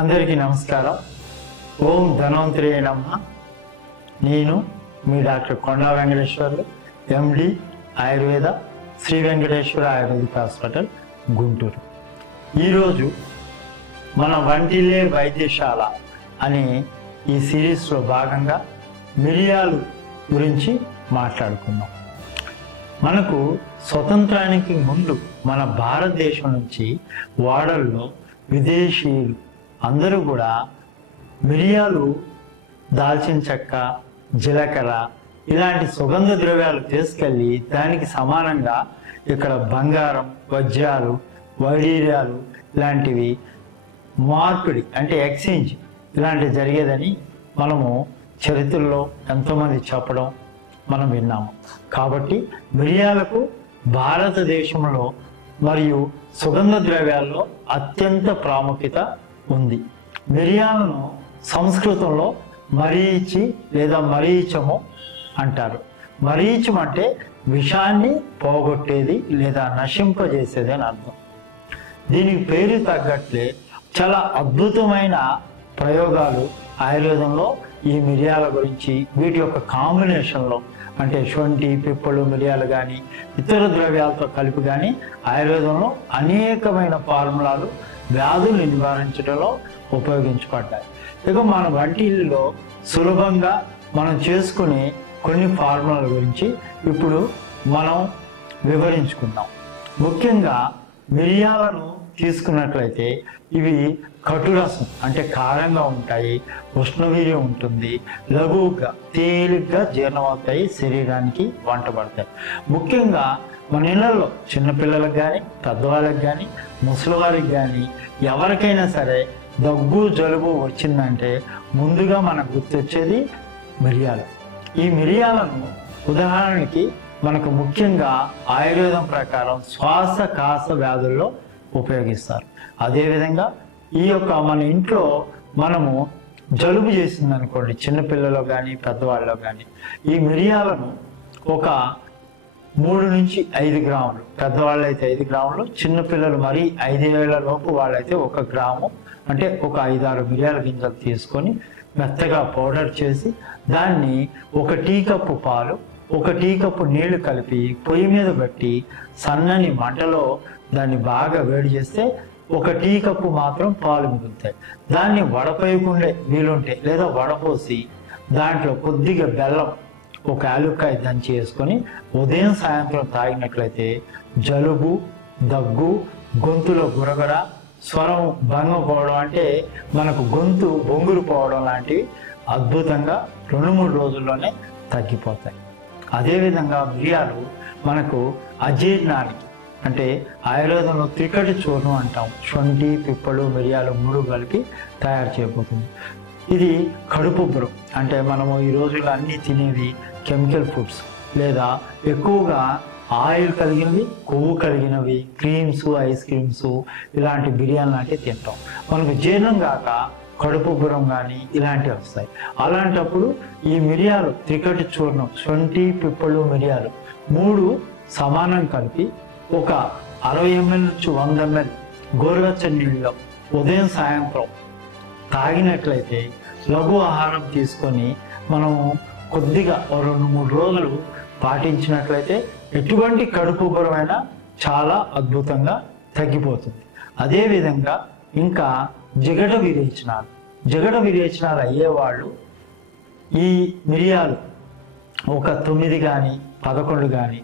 అందరికీ నమస్కారం. ఓం ధన్వంతరి నమః. నేను మీ డాక్టర్ కొండా వెంకటేశ్వర్లు, ఎండి ఆయుర్వేద, శ్రీ వెంకటేశ్వర ఆయుర్వేదిక్ హాస్పిటల్, గుంటూరు. ఈరోజు మన వంటిల్లే వైద్యశాల అనే ఈ సిరీస్లో భాగంగా మిరియాలు గురించి మాట్లాడుకుందాం. మనకు స్వతంత్రానికి ముందు మన భారతదేశం నుంచి వాడల్లో విదేశీయులు అందరూ కూడా మిరియాలు, దాల్చిన చెక్క, జీలకర్ర ఇలాంటి సుగంధ ద్రవ్యాలు తీసుకెళ్ళి దానికి సమానంగా ఇక్కడ బంగారం, వజ్రాలు, వైడూర్యాలు ఇలాంటివి మార్పిడి అంటే ఎక్స్చేంజ్ ఇలాంటివి జరిగేదని మనము చరిత్రలో ఎంతోమంది చెప్పడం మనం విన్నాము. కాబట్టి మిరియాలకు భారతదేశంలో మరియు సుగంధ ద్రవ్యాల్లో అత్యంత ప్రాముఖ్యత ఉంది. మిరియాలను సంస్కృతంలో మరీచి లేదా మరీచము అంటారు. మరీచం అంటే విషాన్ని పోగొట్టేది లేదా నశింపజేసేది అని అర్థం. దీనికి పేరు తగ్గట్లే చాలా అద్భుతమైన ప్రయోగాలు ఆయుర్వేదంలో ఈ మిరియాల గురించి, వీటి యొక్క కాంబినేషన్లో అంటే శొంఠి, పిప్పలు, మిరియాలు కానీ ఇతర ద్రవ్యాలతో కలిపి కానీ ఆయుర్వేదంలో అనేకమైన ఫార్ములాలు వ్యాధులు నివారించడంలో ఉపయోగించబడ్డాయి. ఇక మన వంటిల్లో సులభంగా మనం చేసుకునే కొన్ని ఫార్ములాల గురించి ఇప్పుడు మనం వివరించుకుందాం. ముఖ్యంగా మిరియాలను తీసుకున్నట్లయితే ఇవి కటురసం అంటే కారంగా ఉంటాయి, ఉష్ణవీర్యం ఉంటుంది, లఘువుగా తేలిగ్గా జీర్ణమవుతాయి, శరీరానికి వంటబడతాయి. ముఖ్యంగా మన ఇళ్లలో చిన్నపిల్లలకు కానీ, పెద్దవాళ్ళకి కానీ, ముసలివారికి కానీ ఎవరికైనా సరే దగ్గు, జలుబు వచ్చిందంటే ముందుగా మనకు గుర్తొచ్చేది మిరియాలు. ఈ మిరియాలను ఉదాహరణకి మనకు ముఖ్యంగా ఆయుర్వేదం ప్రకారం శ్వాసకాశ వ్యాధుల్లో ఉపయోగిస్తారు. అదేవిధంగా ఈ యొక్క మన ఇంట్లో మనము జలుబు చేసింది అనుకోండి, చిన్నపిల్లలో కానీ పెద్దవాళ్ళలో కానీ ఈ మిరియాలను ఒక 3 నుంచి 5 గ్రాములు, పెద్దవాళ్ళు అయితే 5 గ్రాములు, చిన్నపిల్లలు మరి 5 ఏళ్ల లోపు వాళ్ళైతే 1 గ్రాము అంటే ఒక 5-6 మిరియాల గింజలు తీసుకొని మెత్తగా పౌడర్ చేసి దాన్ని 1 టీ కప్పు పాలు, 1 టీ కప్పు నీళ్లు కలిపి పొయ్యి మీద పెట్టి సన్నని మంటలో దాన్ని బాగా వేడి చేస్తే 1 టీ కప్పు మాత్రం పాలు మిగులుతాయి. దాన్ని వడపోయకుండా వీలుంటే లేదా వడపోసి దాంట్లో కొద్దిగా బెల్లం, 1 యాలుక్కాయ దంచి వేసుకొని ఉదయం సాయంత్రం తాగినట్లయితే జలుబు, దగ్గు, గొంతులో గురగడ, స్వరం భంగపోవడం అంటే మనకు గొంతు బొంగురు పోవడం లాంటివి అద్భుతంగా 2-3 రోజుల్లోనే తగ్గిపోతాయి. అదేవిధంగా మిరియాలు మనకు అజీర్ణానికి అంటే ఆయుర్వేదంలో త్రికటి చూర్ణం అంటాం. శొంఠి, పిప్పలు, మిరియాలు 3 కలిపి తయారు చేయబోతుంది. ఇది కడుపుబ్బరం అంటే మనము ఈ రోజుల్లో అన్నీ తినేవి కెమికల్ ఫుడ్స్ లేదా ఎక్కువగా ఆయిల్ కలిగినవి, కొవ్వు కలిగినవి, క్రీమ్స్, ఐస్ క్రీమ్స్ ఇలాంటి బిర్యానీ లాంటివి తింటాం. మనకు జీర్ణం కాక కడుపుబ్బరం కానీ ఇలాంటివి వస్తాయి. అలాంటప్పుడు ఈ మిరియాలు త్రికటి చూర్ణం, శొంఠి, పిప్పలు, మిరియాలు 3 సమానం కలిపి ఒక 60 ml నుంచి 100 ml గోరువెచ్చని నీళ్ళలో ఉదయం సాయంత్రం తాగినట్లయితే లఘు ఆహారం తీసుకొని మనము కొద్దిగా 2-3 రోజులు పాటించినట్లయితే ఎటువంటి కడుపుబ్బరమైన చాలా అద్భుతంగా తగ్గిపోతుంది. అదేవిధంగా ఇంకా జిగట విరేచనాలు అయ్యేవాళ్ళు ఈ మిరియాలు ఒక 9 కానీ 11 కానీ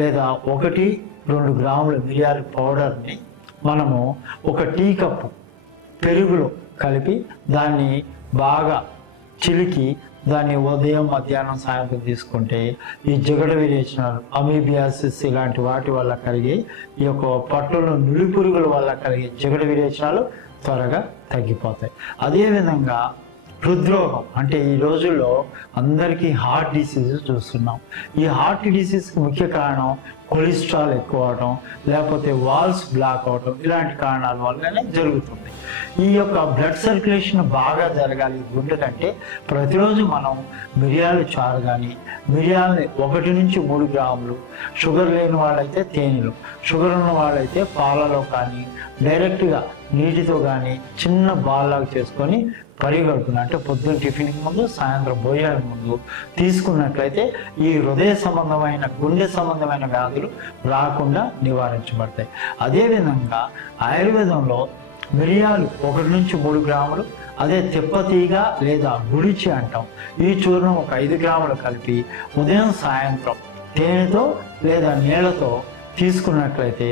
లేదా 1-2 గ్రాముల మిరియాల పౌడర్ని మనము 1 టీ కప్పు పెరుగులో కలిపి దాన్ని బాగా చిలికి దాన్ని ఉదయం, మధ్యాహ్నం, సాయంత్రం తీసుకుంటే ఈ జిగట విరేచనాలు, అమీబియాసిస్ ఇలాంటి వాటి వల్ల కలిగే ఈ యొక్క పట్టులో నులి పురుగుల వల్ల కలిగే జిగట విరేచనాలు త్వరగా తగ్గిపోతాయి. అదేవిధంగా హృద్రోగం అంటే ఈ రోజుల్లో అందరికీ హార్ట్ డిసీజ్ చూస్తున్నాం. ఈ హార్ట్ డిసీజ్కి ముఖ్య కారణం కొలెస్ట్రాల్ ఎక్కువ అవడం లేకపోతే వాల్స్ బ్లాక్ అవడం ఇలాంటి కారణాల వల్లనే జరుగుతుంది. ఈ యొక్క బ్లడ్ సర్క్యులేషన్ బాగా జరగాలి గుండె కంటే ప్రతిరోజు మనం మిరియాలు చారు కానీ మిరియాలని 1 నుంచి 3 గ్రాములు, షుగర్ లేని వాళ్ళైతే తేనెలు, షుగర్ ఉన్న వాళ్ళైతే పాలలో కానీ డైరెక్ట్గా నీటితో కానీ చిన్న బాల్ లాగా చేసుకొని పరిగడుపున అంటే పొద్దున్న టిఫిన్కి ముందు సాయంత్రం భోజనానికి ముందు తీసుకున్నట్లయితే ఈ హృదయ సంబంధమైన గుండె సంబంధమైన వ్యాధులు రాకుండా నివారించబడతాయి. అదేవిధంగా ఆయుర్వేదంలో మిరియాలు 1 నుంచి 3 గ్రాములు, అదే తెప్పతీగ లేదా గుడిచి అంటాం, ఈ చూర్ణం ఒక 5 గ్రాములు కలిపి ఉదయం సాయంత్రం తేనెతో లేదా నీళ్ళతో తీసుకున్నట్లయితే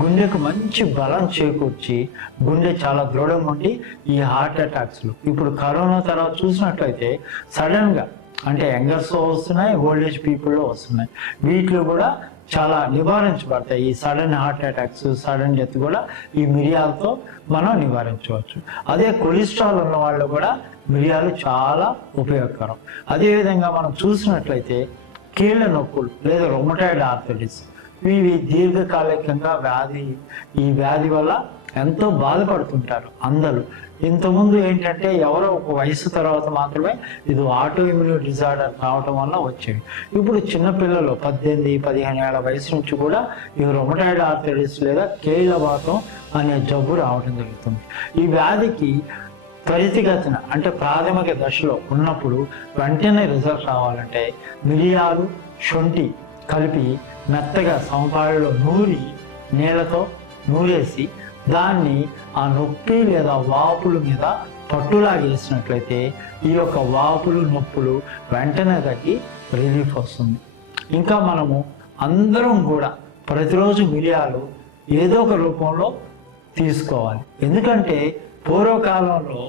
గుండెకు మంచి బలం చేకూర్చి గుండె చాలా దృఢంగా ఉండి ఈ హార్ట్ అటాక్స్లు ఇప్పుడు కరోనా తర్వాత చూసినట్లయితే సడన్గా అంటే యంగర్స్లో వస్తున్నాయి, ఓల్డ్ ఏజ్ పీపుల్లో వస్తున్నాయి. వీటిలో కూడా చాలా నివారించబడతాయి. ఈ sudden heart attacks, sudden death కూడా ఈ మిరియాలతో మనం నివారించవచ్చు. అదే కొలెస్ట్రాల్ ఉన్న వాళ్ళు కూడా మిరియాలు చాలా ఉపయోగకరం. అదేవిధంగా మనం చూసినట్లయితే కీళ్ళ నొప్పులు లేదా రొమటాయిడ్ ఆర్థరైటిస్, ఇవి దీర్ఘకాలికంగా ఈ వ్యాధి వల్ల ఎంతో బాధపడుతుంటారు అందరూ. ఇంతకుముందు ఏంటంటే ఎవరో ఒక వయసు తర్వాత మాత్రమే ఇది ఆటో ఇమ్యూన్ డిజార్డర్ రావటం వల్ల వచ్చేవి. ఇప్పుడు చిన్నపిల్లలు 18-15 ఏళ్ల వయసు నుంచి కూడా ఈ రొమటాయిడ్ ఆర్థరైటిస్ లేదా కీళ్ళవాతం అనే జబ్బు రావడం జరుగుతుంది. ఈ వ్యాధికి త్వరితగతిన అంటే ప్రాథమిక దశలో ఉన్నప్పుడు వెంటనే రిజల్ట్ రావాలంటే మిరియాలు, శొంఠి కలిపి మెత్తగా సమపాలలో నూరి నీళ్ళతో నూరేసి దాన్ని ఆ నొప్పి లేదా వాపుల మీద పట్టులాగా వేసినట్లయితే ఈ యొక్క వాపులు నొప్పులు వెంటనే తగ్గి రిలీఫ్ వస్తుంది. ఇంకా మనము అందరం కూడా ప్రతిరోజు మిరియాలు ఏదో ఒక రూపంలో తీసుకోవాలి. ఎందుకంటే పూర్వకాలంలో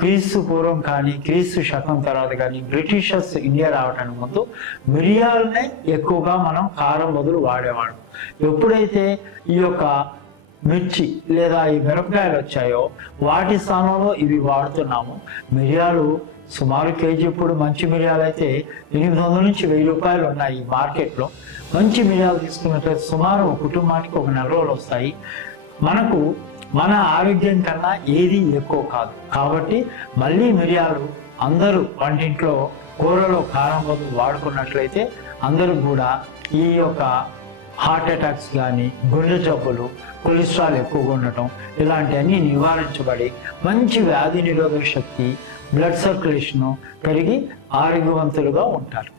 క్రీస్తు పూర్వం కానీ క్రీస్తు శకం తర్వాత కానీ బ్రిటిషర్స్ ఇండియా రావడానికి ముందు మిరియాలనే ఎక్కువగా మనం కారం బదులు వాడేవాళ్ళం. ఎప్పుడైతే ఈ యొక్క మిర్చి లేదా ఈ మిరపకాయలు వచ్చాయో వాటి స్థానంలో ఇవి వాడుతున్నాము. మిరియాలు సుమారు కేజీ ఇప్పుడు మంచి మిరియాలు అయితే 800 నుంచి 1000 రూపాయలు ఉన్నాయి మార్కెట్లో. మంచి మిరియాలు తీసుకున్నట్లయితే సుమారు ఒక కుటుంబానికి 1 నెల రోజులు వస్తాయి. మనకు మన ఆరోగ్యం కన్నా ఏది ఎక్కువ కాదు. కాబట్టి మళ్ళీ మిరియాలు అందరూ వంటింట్లో కూరలో కారం బదులు వాడుకున్నట్లయితే అందరూ కూడా ఈ యొక్క హార్ట్ అటాక్స్ కానీ గుండె జబ్బులు, కొలెస్ట్రాల్ ఎక్కువగా ఉండటం ఇలాంటివన్నీ నివారించబడి మంచి వ్యాధి నిరోధక శక్తి, బ్లడ్ సర్క్యులేషను పెరిగి ఆరోగ్యవంతులుగా ఉంటారు.